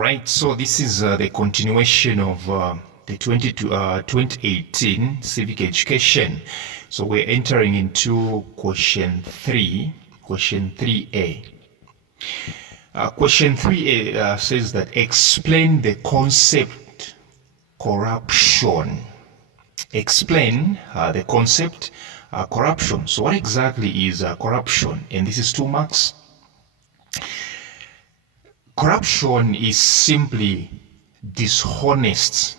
Right, so this is the continuation of the 2018 Civic Education. So we're entering into question 3, question 3A. Question 3A says that explain the concept corruption. Explain the concept corruption. So what exactly is corruption? And this is 2 marks. Corruption is simply dishonest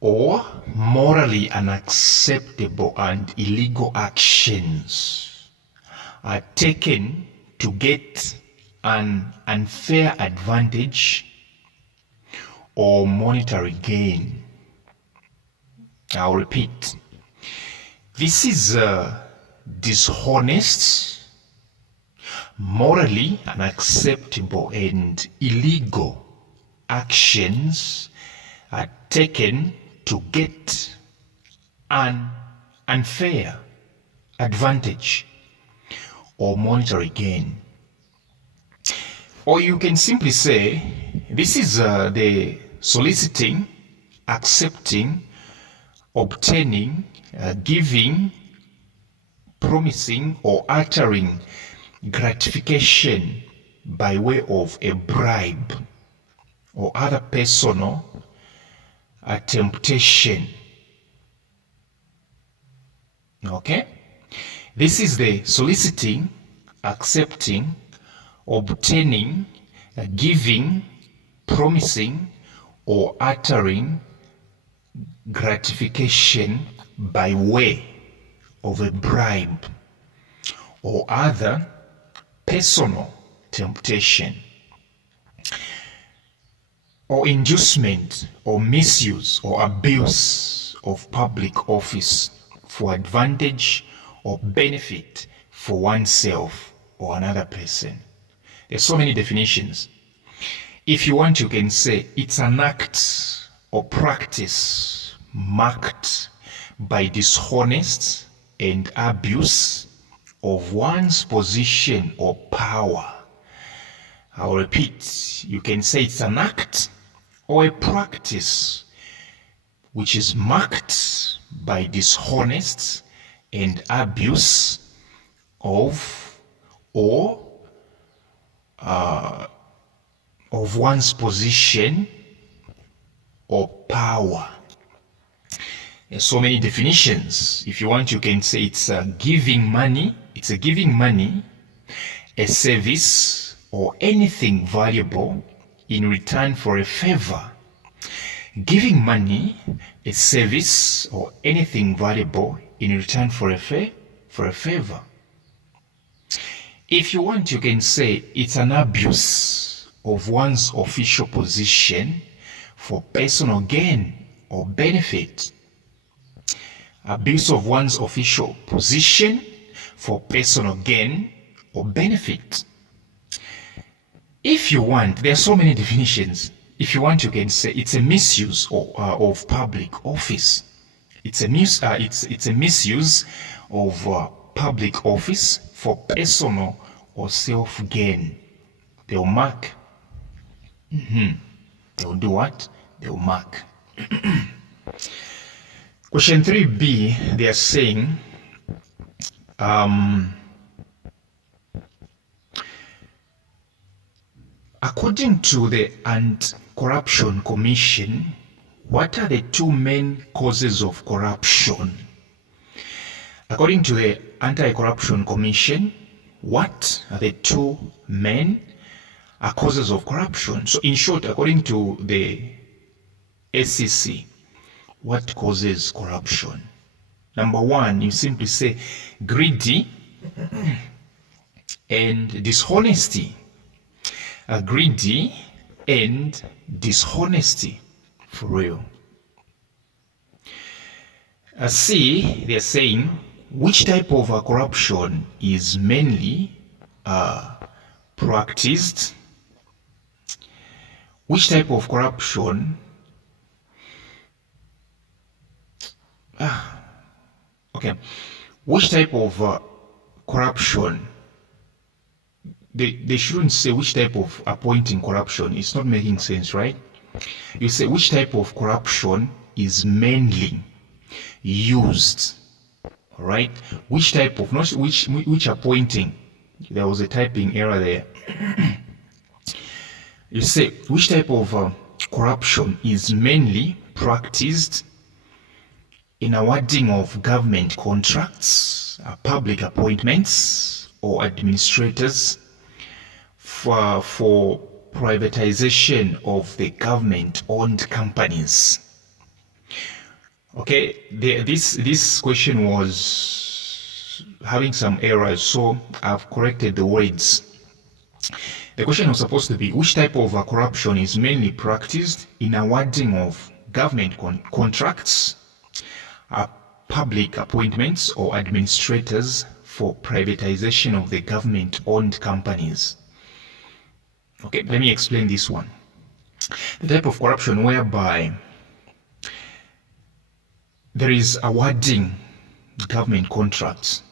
or morally unacceptable and illegal actions are taken to get an unfair advantage or monetary gain. I'll repeat. This is dishonest, morally unacceptable and illegal actions are taken to get an unfair advantage or monetary gain. Or you can simply say this is the soliciting, accepting, obtaining, giving, promising or uttering gratification by way of a bribe or other personal temptation. Okay? This is the soliciting, accepting, obtaining, giving, promising or uttering gratification by way of a bribe or other personal temptation, or inducement or misuse or abuse of public office for advantage or benefit for oneself or another person. There's so many definitions. If you want, you can say it's an act or practice marked by dishonest and abuse of one's position or power. I'll repeat, you can say it's an act or a practice which is marked by dishonest and abuse of one's position or power. There's so many definitions. If you want, you can say it's giving money. It's a giving money, a service, or anything valuable in return for a favor. Giving money, a service, or anything valuable in return for a favor. If you want, you can say it's an abuse of one's official position for personal gain or benefit. Abuse of one's official position for personal gain or benefit. If you want, there are so many definitions. If you want, you can say it's a misuse of public office. It's a misuse of public office for personal or self-gain. They'll mark. They'll do what? They'll mark. Question 3B, they are saying, according to the Anti-Corruption Commission, what are the 2 main causes of corruption? According to the Anti-Corruption Commission, what are the 2 main causes of corruption? So in short, according to the SEC, what causes corruption? Number 1, you simply say greedy and dishonesty. Greedy and dishonesty, for real. C, they're saying which type of corruption is mainly practiced? Which type of corruption which type of corruption they shouldn't say which type of appointing corruption. It's not making sense, right? You say which type of corruption is mainly used, all right? Which type of, not which appointing. There was a typing error there. You say which type of corruption is mainly practiced in awarding of government contracts, public appointments, or administrators for privatization of the government-owned companies. Okay, this question was having some errors, so I've corrected the words. The question was supposed to be which type of corruption is mainly practiced in awarding of government contracts, public appointments, or administrators for privatization of the government-owned companies. Okay, let me explain this one. The type of corruption whereby there is awarding government contracts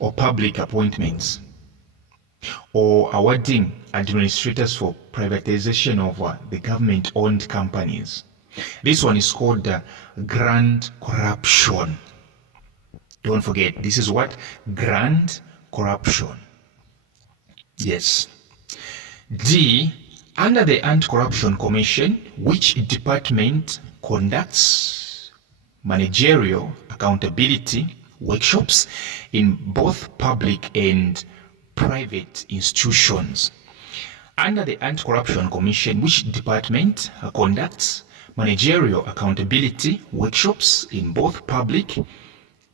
or public appointments or awarding administrators for privatization of the government-owned companies. This one is called grand corruption. Don't forget, this is what? Grand corruption. Yes. D, under the Anti-Corruption Commission, which department conducts managerial accountability workshops in both public and private institutions. Under the Anti-Corruption Commission, which department conducts managerial accountability workshops in both public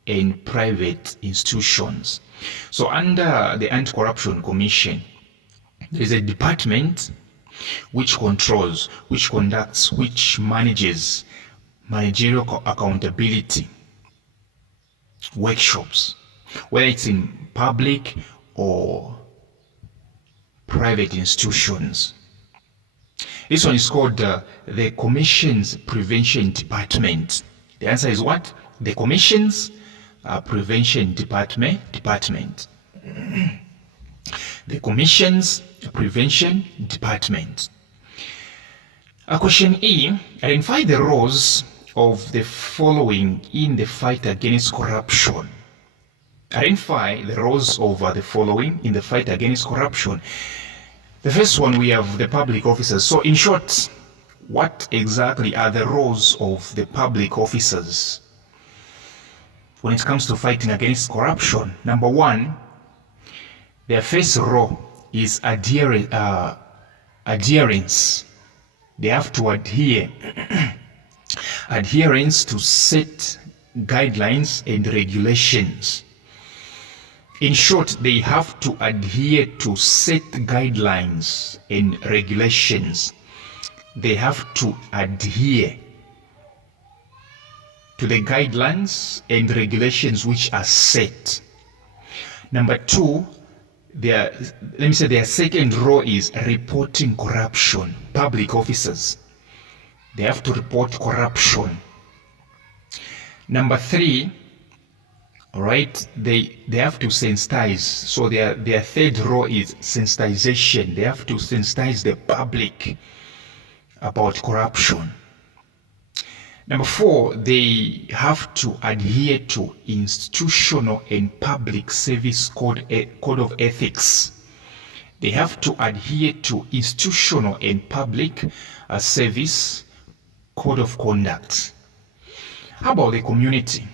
and private institutions. So under the Anti-Corruption Commission, there is a department which controls, which conducts, which manages managerial accountability workshops, whether it's in public or private institutions. This one is called the Commission's Prevention Department. The answer is what? The Commission's Prevention Department. The Commission's Prevention Department. Question E, identify the roles of the following in the fight against corruption. Identify the roles of the following in the fight against corruption. The first one, we have the public officers. So in short, what exactly are the roles of the public officers when it comes to fighting against corruption? Number one, their first role is adherence. They have to adhere. Adherence to set guidelines and regulations. In short, they have to adhere to set guidelines and regulations. They have to adhere to the guidelines and regulations which are set. Number two, their second role is reporting corruption. Public officers, they have to report corruption. Number three, all right, they have to sensitize. So their third role is sensitization. They have to sensitize the public about corruption. Number four, they have to adhere to institutional and public service code of ethics. They have to adhere to institutional and public service code of conduct. How about the community?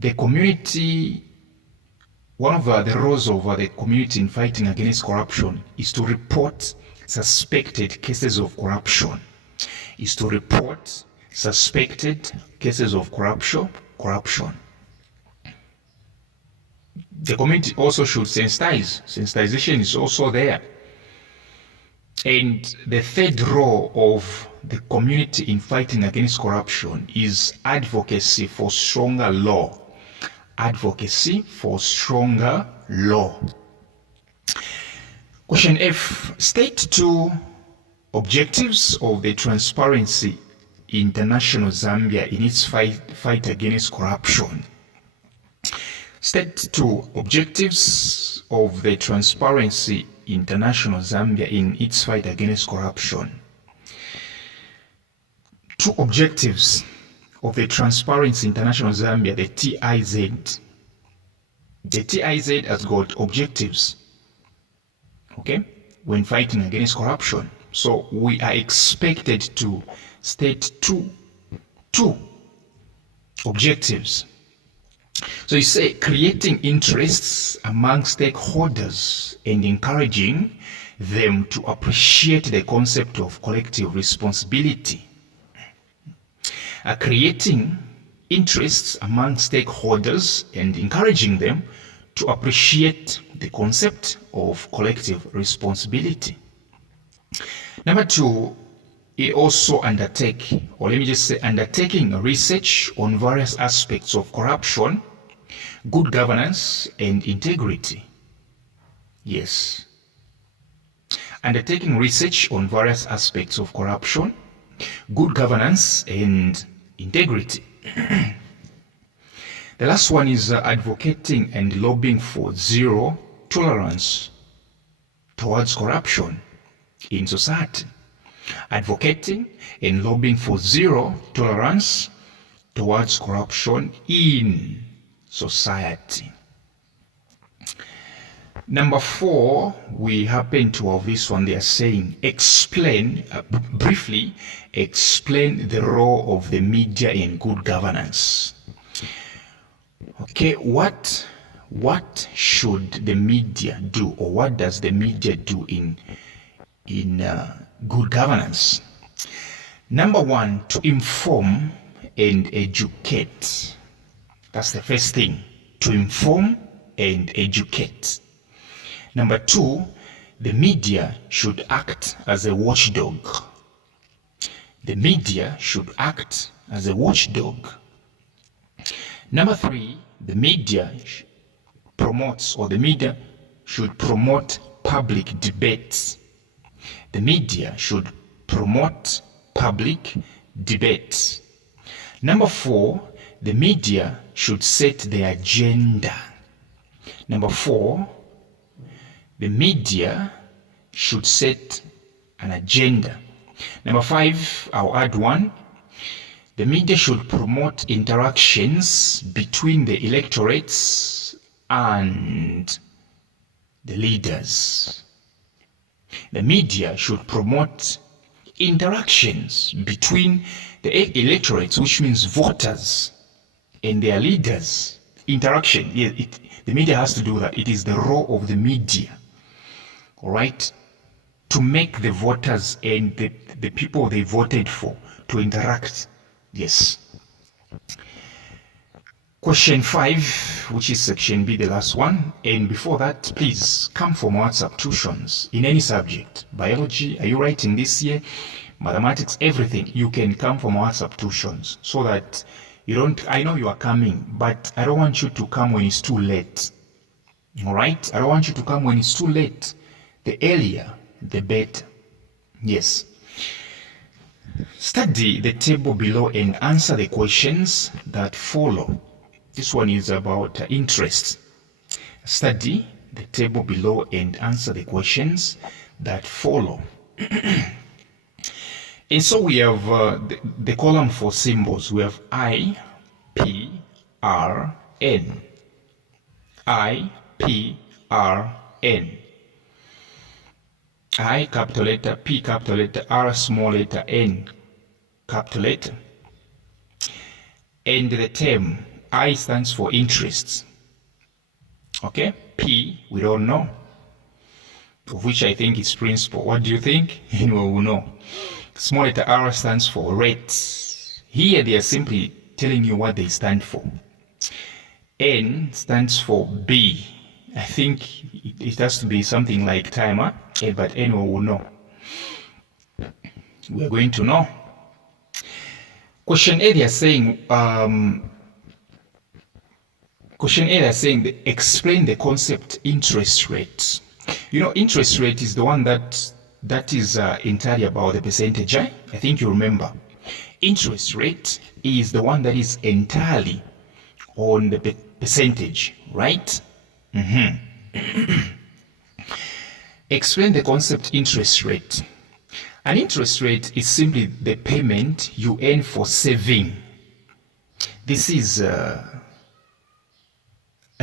The community, one of the roles of the community in fighting against corruption is to report suspected cases of corruption. Is to report suspected cases of corruption. The community also should sensitize. Sensitization is also there. And the third role of the community in fighting against corruption is advocacy for stronger law. Advocacy for stronger law. Question F. State two objectives of the Transparency International Zambia in its fight against corruption. State 2 objectives of the Transparency International Zambia in its fight against corruption. 2 objectives of the Transparency International Zambia, the TIZ. The TIZ has got objectives, okay, when fighting against corruption. So we are expected to state two objectives. So you say creating interests among stakeholders and encouraging them to appreciate the concept of collective responsibility. Creating interests among stakeholders and encouraging them to appreciate the concept of collective responsibility. Number 2, it also undertaking research on various aspects of corruption, good governance, and integrity. Yes. Undertaking research on various aspects of corruption, good governance, and integrity. The last one is advocating and lobbying for zero tolerance towards corruption in society. Advocating and lobbying for zero tolerance towards corruption in society. Number 4, we happen to have this one. They are saying briefly explain the role of the media in good governance. Okay, what should the media do, or what does the media do in good governance? Number 1, to inform and educate. That's the first thing, to inform and educate. Number 2, the media should act as a watchdog. The media should act as a watchdog. Number 3, the media should promote public debates. The media should promote public debates. Number 4, the media should set the agenda. Number 4, the media should set an agenda. Number 5, I'll add one. The media should promote interactions between the electorates and the leaders. The media should promote interactions between the electorates, which means voters, and their leaders. Interaction. The media has to do that. It is the role of the media, all right, to make the voters and the people they voted for to interact. Yes. Question 5, which is section B, the last one. And before that, please come for more WhatsApp tuitions in any subject. Biology, are you writing this year? Mathematics, everything. You can come for more WhatsApp tuitions so that you don't, I know you are coming, but I don't want you to come when it's too late. All right? I don't want you to come when it's too late. The earlier, the better. Yes. Study the table below and answer the questions that follow. This one is about interest. Study the table below and answer the questions that follow. And so we have the column for symbols. We have I, P, R, N. I, P, R, N. I, capital letter, P, capital letter, R, small letter, N, capital letter. And the term I stands for interest. Okay? P, we don't know, of which I think is principal. What do you think? Anyone will know. Small letter R stands for rates. Here they are simply telling you what they stand for. N stands for B. I think it has to be something like timer, but anyone will know. We are going to know. Question A, they are saying, explain the concept interest rate. You know, interest rate is the one that is entirely about the percentage. I think you remember. Interest rate is the one that is entirely on the percentage, right? Explain the concept interest rate. An interest rate is simply the payment you earn for saving. This is an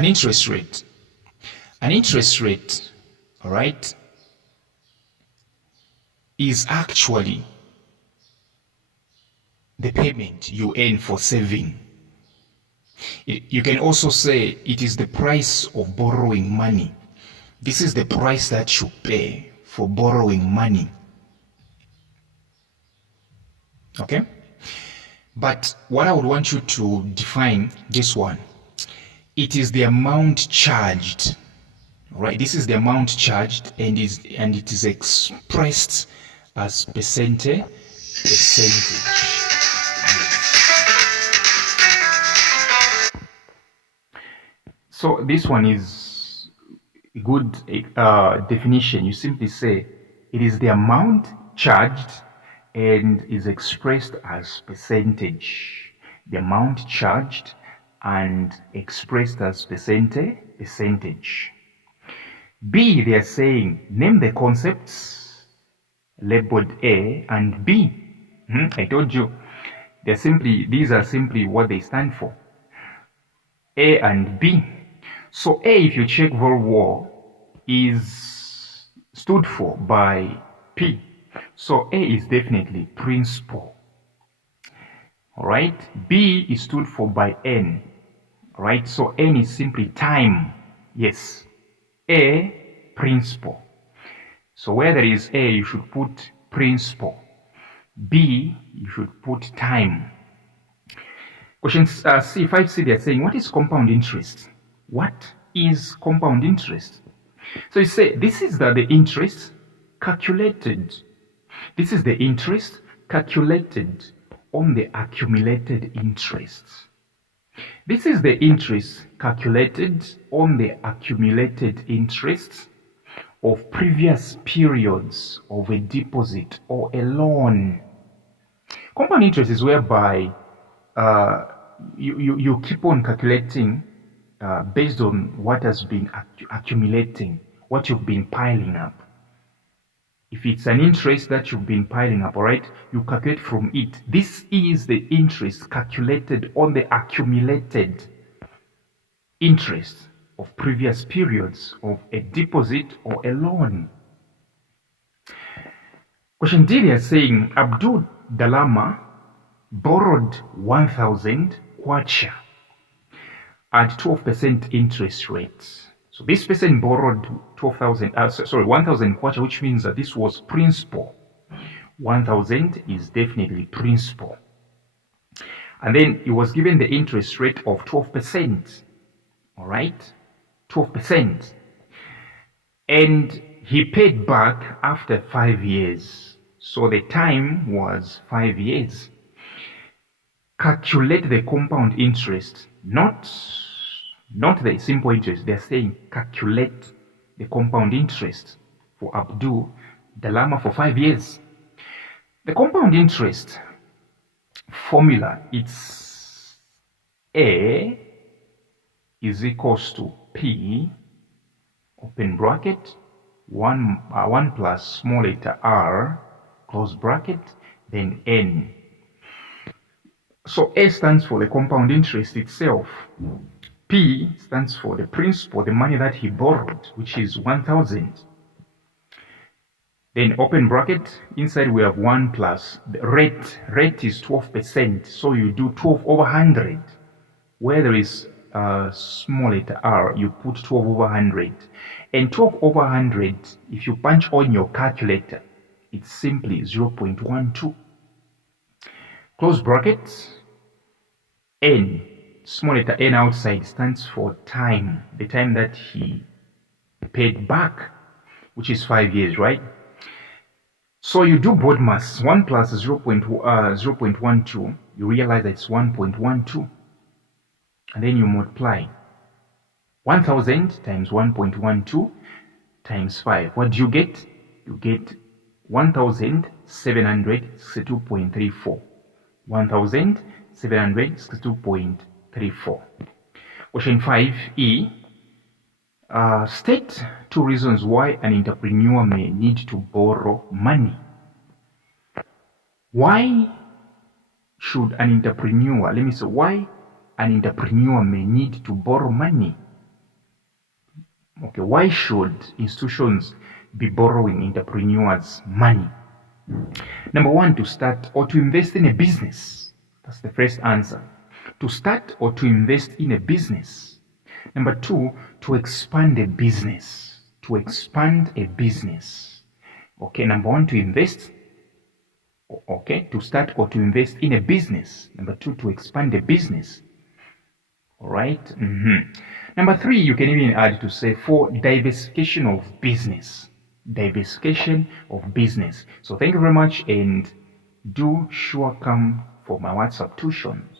interest rate. An interest rate, all right, is actually the payment you earn for saving. You can also say it is the price of borrowing money. This is the price that you pay for borrowing money. Okay? But what I would want you to define this one, it is the amount charged. Right? This is the amount charged and it is expressed as percentage. So this one is a good definition. You simply say it is the amount charged and is expressed as percentage. The amount charged and expressed as percentage. B, they are saying, name the concepts labeled A and B. I told you, these are simply what they stand for. A and B. So A, if you check very well, is stood for by P. So A is definitely principal. All right. B is stood for by N. All right. So N is simply time. Yes. A, principal. So where there is A, you should put principal. B, you should put time. Question C, 5C, they are saying, what is compound interest? What is compound interest? So you say, this is the interest calculated. This is the interest calculated on the accumulated interest. This is the interest calculated on the accumulated interest of previous periods of a deposit or a loan. Compound interest is whereby you keep on calculating based on what has been accumulating, what you've been piling up. If it's an interest that you've been piling up, all right, you calculate from it. This is the interest calculated on the accumulated interest of previous periods of a deposit or a loan. Question D, they are saying, Abdul Dalama borrowed 1,000 kwacha at 12% interest rates. So this person borrowed 1,000 kwacha, which means that this was principal. 1,000 is definitely principal. And then he was given the interest rate of 12%. All right? 12%. And he paid back after 5 years. So the time was 5 years. Calculate the compound interest, not the simple interest. They're saying calculate the compound interest for Abdul Dalama for 5 years. The compound interest formula, it's A is equals to P, open bracket, 1 plus small letter r, close bracket, then N. So A stands for the compound interest itself. P stands for the principal, the money that he borrowed, which is 1,000. Then open bracket, inside we have 1 plus, the rate is 12%, so you do 12 over 100. Where there is a small letter r, you put 12 over 100. And 12 over 100, if you punch on your calculator, it's simply 0.12. Close bracket, N, small letter n outside stands for time, the time that he paid back, which is 5 years, right? So you do board maths, 1 plus 0.12, you realize that it's 1.12. And then you multiply 1,000 times 1.12 times 5. What do you get? You get 1,762.34. 1,762.34. Question 5E. State 2 reasons why an entrepreneur may need to borrow money. Why should an entrepreneur, why an entrepreneur may need to borrow money? Okay, why should institutions be borrowing entrepreneurs money? Number 1, to start or to invest in a business. That's the first answer. To start or to invest in a business. Number 2, to expand a business. To expand a business. Okay, number 1, to invest. Okay, to start or to invest in a business. Number 2, to expand a business. All right. Number 3, you can even add to say for diversification of business. Diversification of business. So thank you very much, and do sure come for my WhatsApp tuitions.